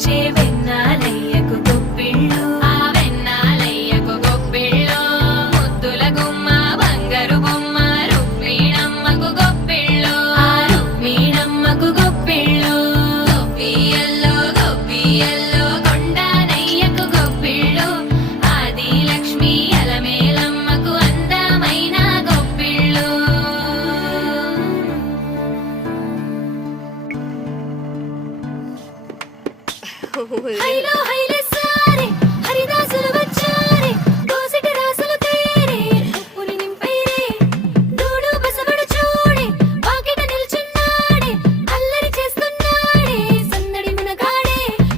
వచ్చే వెన్నాలయ్యకు గొప్పిళ్ళు ఆ వెన్నాలయ్యకు గొప్పిళ్ళు ముద్దుల గుమ్మ బంగారు బొమ్మ రుక్మిణమ్మకు గొప్పిళ్ళు ఆ రుక్మిణమ్మకు గొప్పిళ్ళు గొప్పియల్లో గొప్పియల్లో కొండానయ్యకు గొప్పిళ్ళు ఆది లక్ష్మి అలమేలమ్మకు అందమైన గొప్పిళ్ళు హైలో హైలే